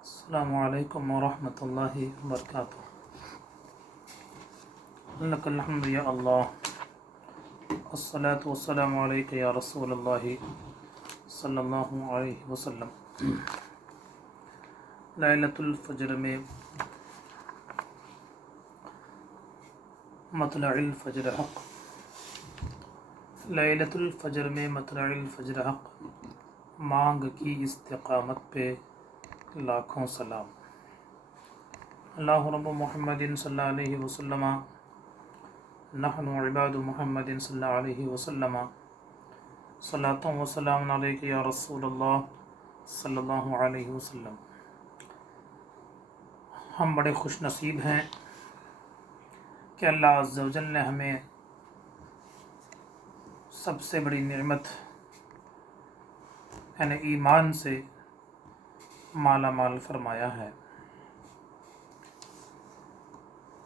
السلام علیکم ورحمۃ اللہ وبرکاتہ۔ لک الحمد یا اللہ، الصلاۃ والسلام علیک یا رسول اللہ صلی اللہ علیہ وسلم۔ لیلۃ الفجر میں مطلع الفجر حق، لیلۃ الفجر میں مطلع الفجر حق، مانگ کی استقامت پہ لاکھوں سلام۔ اللہ رب محمد صلی اللہ علیہ وسلم، نحن عباد محمد صلی اللہ علیہ وسلم، صلاۃ و سلام علیک یا رسول اللہ صلی اللہ علیہ وسلم۔ ہم بڑے خوش نصیب ہیں کہ اللہ عز و جل نے ہمیں سب سے بڑی نعمت یعنی ایمان سے مالا مال فرمایا ہے۔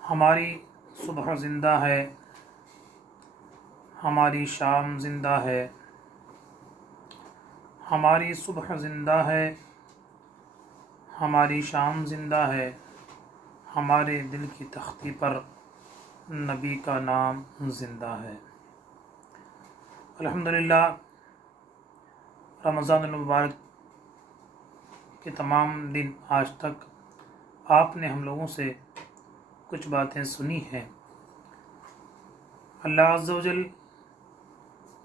ہماری صبح زندہ ہے، ہماری شام زندہ ہے، ہماری صبح زندہ ہے، ہماری شام زندہ ہے، ہمارے دل کی تختی پر نبی کا نام زندہ ہے۔ الحمدللہ، رمضان المبارک کے تمام دن آج تک آپ نے ہم لوگوں سے کچھ باتیں سنی ہیں۔ اللہ عز و جل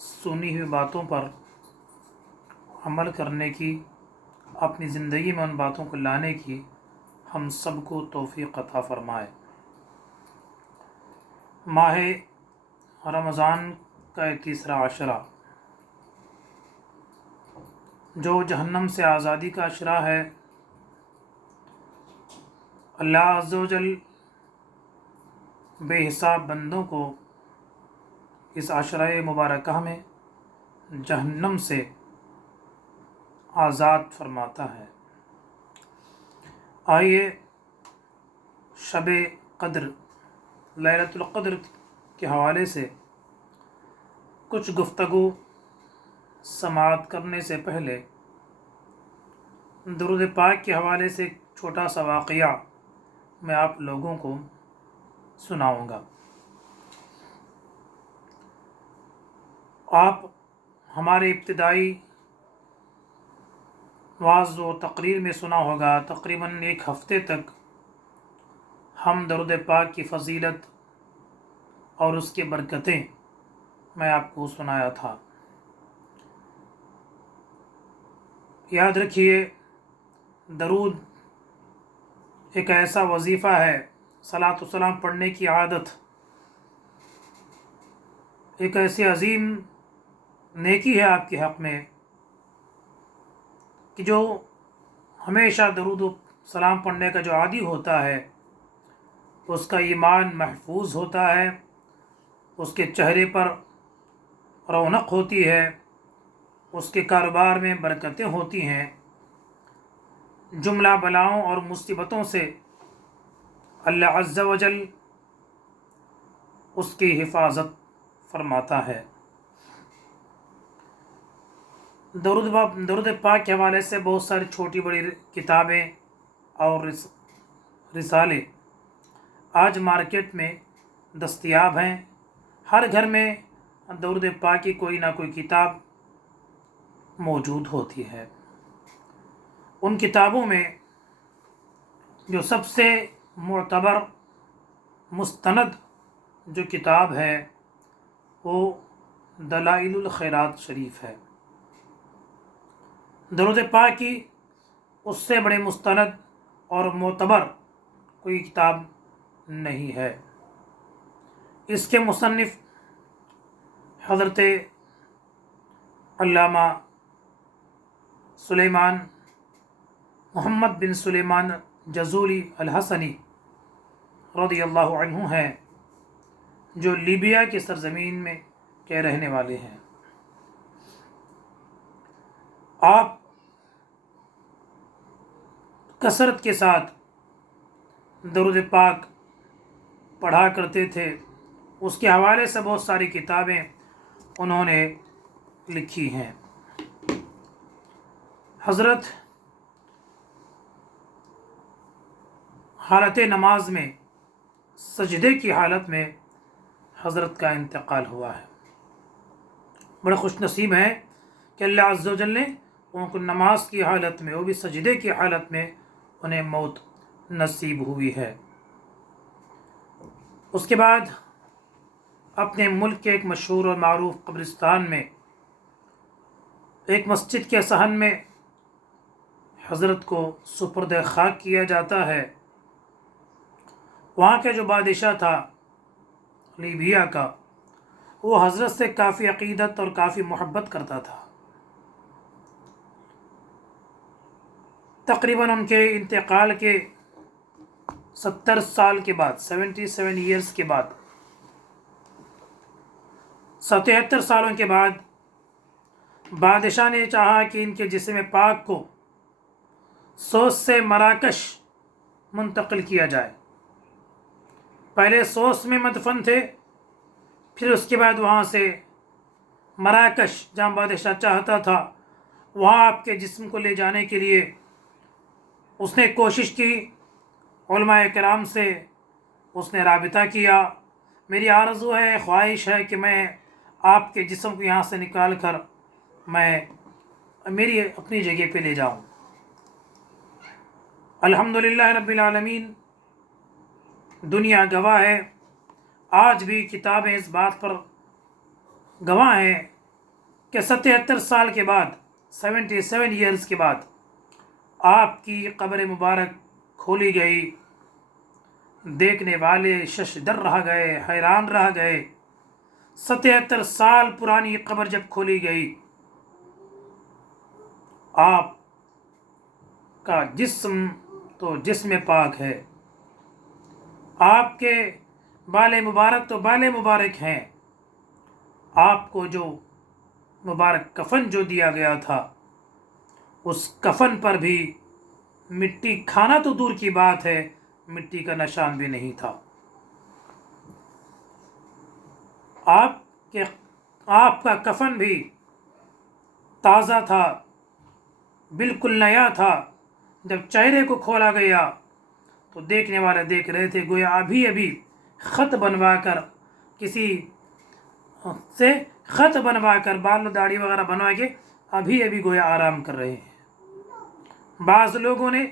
سنی ہوئی باتوں پر عمل کرنے کی، اپنی زندگی میں ان باتوں کو لانے کی ہم سب کو توفیق عطا فرمائے۔ ماہ رمضان کا یہ تیسرا عشرہ جو جہنم سے آزادی کا عشرہ ہے، اللہ عز و جل بے حساب بندوں کو اس عشرہ مبارکہ میں جہنم سے آزاد فرماتا ہے۔ آئیے شب قدر، لیلۃ القدر کے حوالے سے کچھ گفتگو سماعت کرنے سے پہلے درود پاک کے حوالے سے ایک چھوٹا سا واقعہ میں آپ لوگوں کو سناؤں گا۔ آپ ہمارے ابتدائی وعظ و تقریر میں سنا ہوگا، تقریباً ایک ہفتے تک ہم درود پاک کی فضیلت اور اس کی برکتیں میں آپ کو سنایا تھا۔ یاد رکھیے، درود ایک ایسا وظیفہ ہے، صلاۃ و سلام پڑھنے کی عادت ایک ایسی عظیم نیکی ہے آپ کے حق میں کہ جو ہمیشہ درود و سلام پڑھنے کا جو عادی ہوتا ہے اس کا ایمان محفوظ ہوتا ہے، اس کے چہرے پر رونق ہوتی ہے، اس کے کاروبار میں برکتیں ہوتی ہیں، جملہ بلاؤں اور مصیبتوں سے اللہ عز و جل اس کی حفاظت فرماتا ہے۔ درود پاک کے حوالے سے بہت ساری چھوٹی بڑی کتابیں اور رسالے آج مارکیٹ میں دستیاب ہیں۔ ہر گھر میں درود پاک کی کوئی نہ کوئی کتاب موجود ہوتی ہے۔ ان کتابوں میں جو سب سے معتبر مستند جو کتاب ہے وہ دلائل الخیرات شریف ہے۔ درود پاک کی اس سے بڑے مستند اور معتبر کوئی کتاب نہیں ہے۔ اس کے مصنف حضرت علامہ سلیمان محمد بن سلیمان جزولی الحسنی رضی اللہ عنہ ہیں، جو لیبیا کی سرزمین میں کے رہنے والے ہیں۔ آپ کثرت کے ساتھ درود پاک پڑھا کرتے تھے۔ اس کے حوالے سے بہت ساری کتابیں انہوں نے لکھی ہیں۔ حضرت حالت نماز میں سجدے کی حالت میں حضرت کا انتقال ہوا ہے۔ بڑا خوش نصیب ہیں کہ اللہ عز و جل نے ان کو نماز کی حالت میں، وہ بھی سجدے کی حالت میں، انہیں موت نصیب ہوئی ہے۔ اس کے بعد اپنے ملک کے ایک مشہور اور معروف قبرستان میں ایک مسجد کے صحن میں حضرت کو سپرد خاک کیا جاتا ہے۔ وہاں کا جو بادشاہ تھا لیبیا کا، وہ حضرت سے کافی عقیدت اور کافی محبت کرتا تھا۔ تقریباً ان کے انتقال کے 70 سال کے بعد، 77 ایئرز کے بعد، 77 سالوں کے بعد بادشاہ نے چاہا کہ ان کے جسم پاک کو سوس سے مراکش منتقل کیا جائے۔ پہلے سوس میں مدفن تھے، پھر اس کے بعد وہاں سے مراکش، جہاں بادشاہ چاہتا تھا، وہاں آپ کے جسم کو لے جانے کے لیے اس نے کوشش کی، علماء کرام سے اس نے رابطہ کیا۔ میری آرزو ہے، خواہش ہے کہ میں آپ کے جسم کو یہاں سے نکال کر میں میری اپنی جگہ پہ لے جاؤں۔ الحمدللہ رب العالمین، دنیا گواہ ہے، آج بھی کتابیں اس بات پر گواہ ہیں کہ 77 سال کے بعد، 77 ایئرز کے بعد آپ کی قبر مبارک کھولی گئی۔ دیکھنے والے شش در رہ گئے، حیران رہ گئے۔ 77 سال پرانی قبر جب کھولی گئی، آپ کا جسم تو جسم پاک ہے، آپ کے بال مبارک تو بال مبارک ہیں، آپ کو جو مبارک کفن جو دیا گیا تھا، اس کفن پر بھی مٹی کھانا تو دور کی بات ہے، مٹی کا نشان بھی نہیں تھا۔ آپ کا کفن بھی تازہ تھا، بالکل نیا تھا۔ جب چہرے کو کھولا گیا تو دیکھنے والے دیکھ رہے تھے گویا ابھی خط بنوا کر، کسی سے خط بنوا کر، بال و داڑھی وغیرہ بنوا کے ابھی گویا آرام کر رہے ہیں۔ بعض لوگوں نے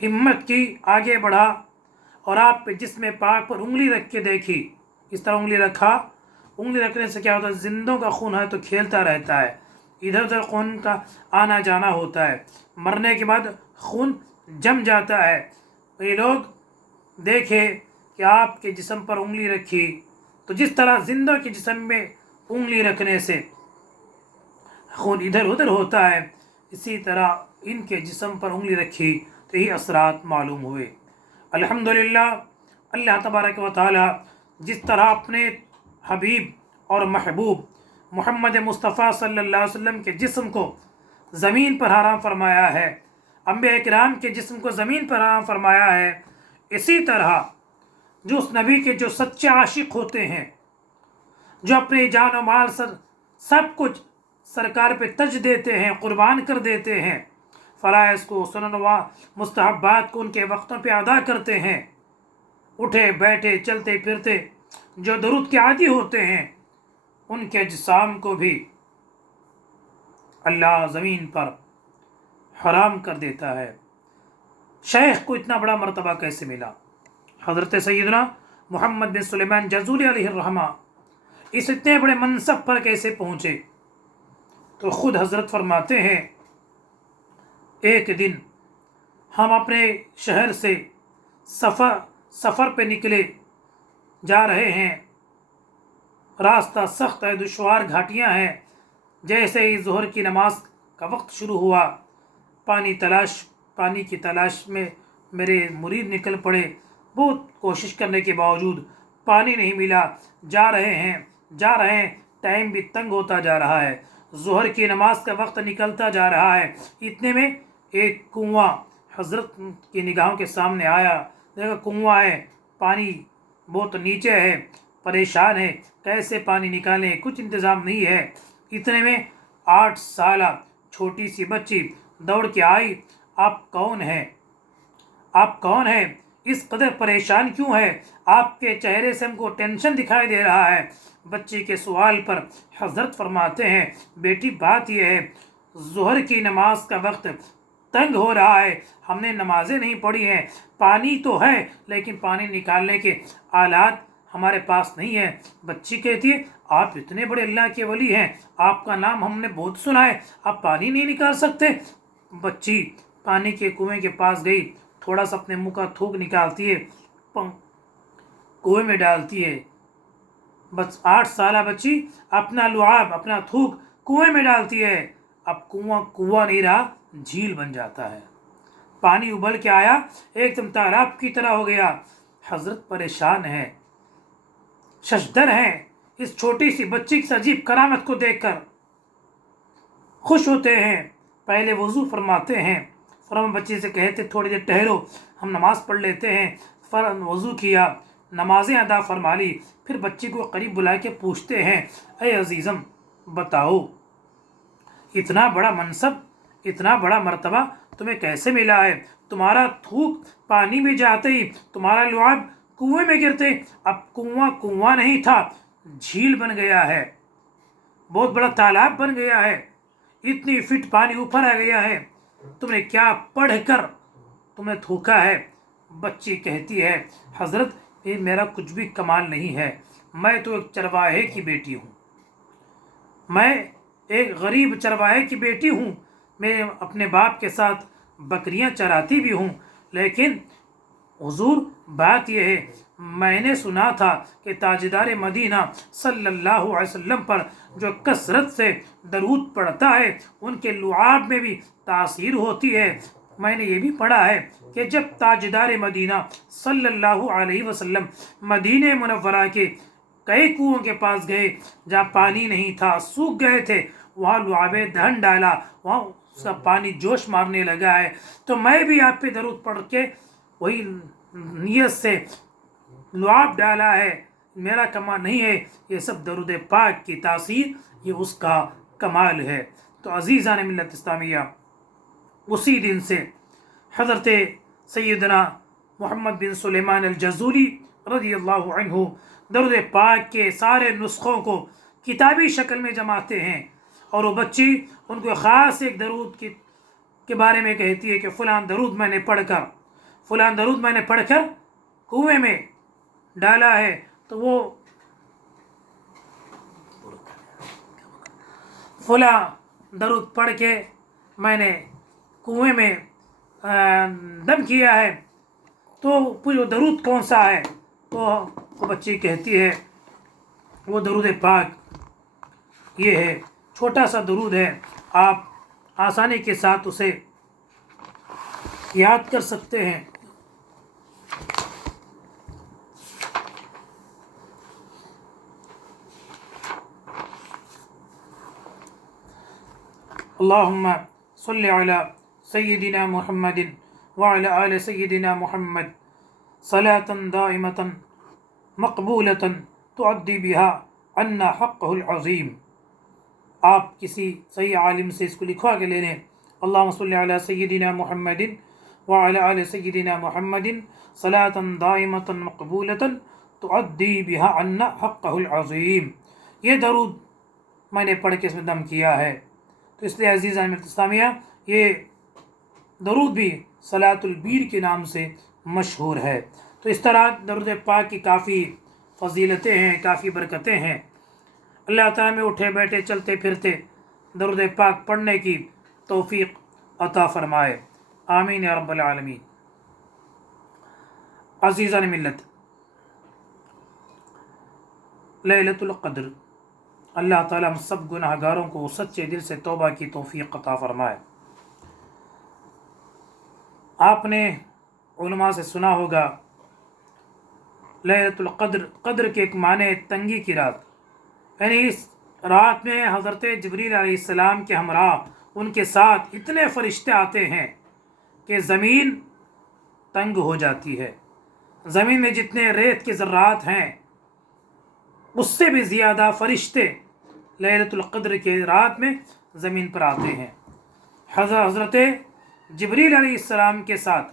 ہمت کی، آگے بڑھا اور آپ پہ جسم پاک پر انگلی رکھ کے دیکھی۔ اس طرح انگلی رکھا، انگلی رکھنے سے کیا ہوتا ہے، زندوں کا خون ہے تو کھیلتا رہتا ہے، ادھر ادھر خون کا آنا جانا ہوتا ہے، مرنے کے بعد خون جم جاتا ہے۔ یہ لوگ دیکھے کہ آپ کے جسم پر انگلی رکھی، تو جس طرح زندوں کے جسم میں انگلی رکھنے سے خون ادھر ادھر ہوتا ہے، اسی طرح ان کے جسم پر انگلی رکھی تو یہ اثرات معلوم ہوئے۔ الحمدللہ، اللہ تبارک و تعالی جس طرح اپنے حبیب اور محبوب محمد مصطفیٰ صلی اللہ علیہ وسلم کے جسم کو زمین پر حرام فرمایا ہے، انبیاء کرام کے جسم کو زمین پر حرام فرمایا ہے، اسی طرح جو اس نبی کے جو سچے عاشق ہوتے ہیں، جو اپنے جان و مال سب کچھ سرکار پہ تج دیتے ہیں، قربان کر دیتے ہیں، فرائض کو، سنن و مستحبات کو ان کے وقتوں پہ ادا کرتے ہیں، اٹھے بیٹھے چلتے پھرتے جو درود کے عادی ہوتے ہیں، ان کے اجسام کو بھی اللہ زمین پر حرام کر دیتا ہے۔ شیخ کو اتنا بڑا مرتبہ کیسے ملا؟ حضرت سیدنا محمد بن سلیمان جزولی علیہ الرحمہ اس اتنے بڑے منصب پر کیسے پہنچے؟ تو خود حضرت فرماتے ہیں، ایک دن ہم اپنے شہر سے سفر پہ نکلے، جا رہے ہیں، راستہ سخت ہے، دشوار گھاٹیاں ہیں۔ جیسے ہی ظہر کی نماز کا وقت شروع ہوا، پانی کی تلاش میں میرے مرید نکل پڑے۔ بہت کوشش کرنے کے باوجود پانی نہیں ملا، جا رہے ہیں، ٹائم بھی تنگ ہوتا جا رہا ہے، ظہر کی نماز کا وقت نکلتا جا رہا ہے۔ اتنے میں ایک کنواں حضرت کی نگاہوں کے سامنے آیا، دیکھا کنواں ہے، پانی بہت نیچے ہے، پریشان ہے، کیسے پانی نکالیں، کچھ انتظام نہیں ہے۔ اتنے میں 8 سالہ چھوٹی سی بچی دوڑ کے آئی، آپ کون ہیں؟ آپ کون ہیں؟ اس قدر پریشان کیوں ہے؟ آپ کے چہرے سے ہم کو ٹینشن دکھائی دے رہا ہے۔ بچی کے سوال پر حضرت فرماتے ہیں بیٹی بات یہ ہے ظہر کی نماز کا وقت تنگ ہو رہا ہے، ہم نے نمازیں نہیں پڑھی ہیں، پانی تو ہے لیکن پانی نکالنے کے آلات ہمارے پاس نہیں ہے۔ بچی کہتی ہے آپ اتنے بڑے اللہ کے ولی ہیں، آپ کا نام ہم نے بہت سنا ہے، آپ پانی نہیں نکال سکتے؟ بچی پانی کے کنویں کے پاس گئی، تھوڑا سا اپنے منہ کا تھوک نکالتی ہے، کنویں میں ڈالتی ہے۔ بس 8 سالہ بچی اپنا لعاب اپنا تھوک کنویں میں ڈالتی ہے۔ اب کنواں نہیں رہا، جھیل بن جاتا ہے، پانی ابل کے آیا، ایک دم تالاب کی طرح ہو گیا۔ حضرت پریشان ہے، ششدر ہیں، اس چھوٹی سی بچی کی عجیب کرامت کو دیکھ کر خوش ہوتے ہیں، پہلے وضو فرماتے ہیں، بچی سے کہتے تھوڑی دیر ٹھہرو ہم نماز پڑھ لیتے ہیں، وضو کیا، نمازیں ادا فرما لی، پھر بچی کو قریب بلا کے پوچھتے ہیں اے عزیزم بتاؤ اتنا بڑا منصب، اتنا بڑا مرتبہ تمہیں کیسے ملا ہے؟ تمہارا تھوک پانی میں جاتے ہی تمہارا لعاب کنویں میں گرتے، اب کنواں نہیں تھا، جھیل بن گیا ہے، بہت بڑا تالاب بن گیا ہے، اتنی فٹ پانی اوپر آ گیا ہے، تم نے کیا پڑھ کر تمہیں تھوکا ہے؟ بچی کہتی ہے حضرت یہ میرا کچھ بھی کمال نہیں ہے، میں تو ایک چرواہے کی بیٹی ہوں، میں ایک غریب چرواہے کی بیٹی ہوں، میں اپنے باپ کے ساتھ بکریاں چراتی بھی ہوں، لیکن حضور بات یہ ہے میں نے سنا تھا کہ تاجدار مدینہ صلی اللہ علیہ وسلم پر جو کثرت سے درود پڑھتا ہے ان کے لعاب میں بھی تاثیر ہوتی ہے۔ میں نے یہ بھی پڑھا ہے کہ جب تاجدار مدینہ صلی اللہ علیہ وسلم مدینہ منورہ کے کئی کنووں کے پاس گئے جہاں پانی نہیں تھا، سوکھ گئے تھے، وہاں لعاب دہن ڈالا، وہاں اس کا پانی جوش مارنے لگا ہے، تو میں بھی آپ پہ درود پڑھ کے وہی نیت سے لعاب ڈالا ہے، میرا کمال نہیں ہے، یہ سب درود پاک کی تاثیر، یہ اس کا کمال ہے۔ تو عزیزان ملت اسلامیہ اسی دن سے حضرت سیدنا محمد بن سلیمان الجزولی رضی اللہ عنہ درود پاک کے سارے نسخوں کو کتابی شکل میں جماتے ہیں، اور وہ بچی ان کو خاص ایک درود کے بارے میں کہتی ہے کہ فلان درود میں نے پڑھ کر کنویں میں ڈالا ہے، تو وہ فلاں درود پڑھ کے میں نے کنویں میں دم کیا ہے، تو وہ درود کون سا ہے؟ تو وہ بچی کہتی ہے وہ درود پاک یہ ہے، چھوٹا سا درود ہے، آپ آسانی کے ساتھ اسے یاد کر سکتے ہیں۔ اللہم صلی علی سیدنا محمد وعلی آل سیدنا محمد صلاة دائمة مقبولة تعدی بها عنا حقہ العظیم۔ آپ کسی صحیح عالم سے اس کو لکھوا کے لے لیں، اللہم صلی علی سیدنا محمد وعلی آل سیدنا محمد صلاة دائمة مقبولة تعدی بها عنا حقہ العظیم۔ یہ درود میں نے پڑھ کے اس میں دم کیا ہے، تو اس لیے عزیزان اسلامیہ یہ درود بھی صلاۃ البیر کے نام سے مشہور ہے۔ تو اس طرح درود پاک کی کافی فضیلتیں ہیں، کافی برکتیں ہیں۔ اللہ تعالیٰ میں اٹھے بیٹھے چلتے پھرتے درود پاک پڑھنے کی توفیق عطا فرمائے، آمین یا رب العالمین۔ عزیزان ملت، لیلۃ القدر اللہ تعالیٰ ہم سب گناہ گاروں کو سچے دل سے توبہ کی توفیق عطا فرمائے۔ آپ نے علماء سے سنا ہوگا لیلۃ القدر، قدر کے ایک معنی تنگی کی رات، یعنی اس رات میں حضرت جبریل علیہ السلام کے ہمراہ ان کے ساتھ اتنے فرشتے آتے ہیں کہ زمین تنگ ہو جاتی ہے، زمین میں جتنے ریت کے ذرات ہیں اس سے بھی زیادہ فرشتے لیلۃ القدر کے رات میں زمین پر آتے ہیں۔ حضرت جبریل علیہ السلام کے ساتھ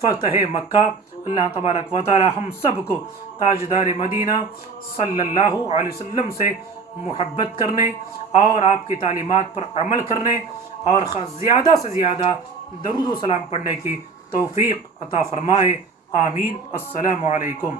فتح مکہ۔ اللہ تبارک و تعالی ہم سب کو تاجدار مدینہ صلی اللہ علیہ وسلم سے محبت کرنے اور آپ کی تعلیمات پر عمل کرنے اور زیادہ سے زیادہ درود و سلام پڑھنے کی توفیق عطا فرمائے، آمین۔ السلام علیکم۔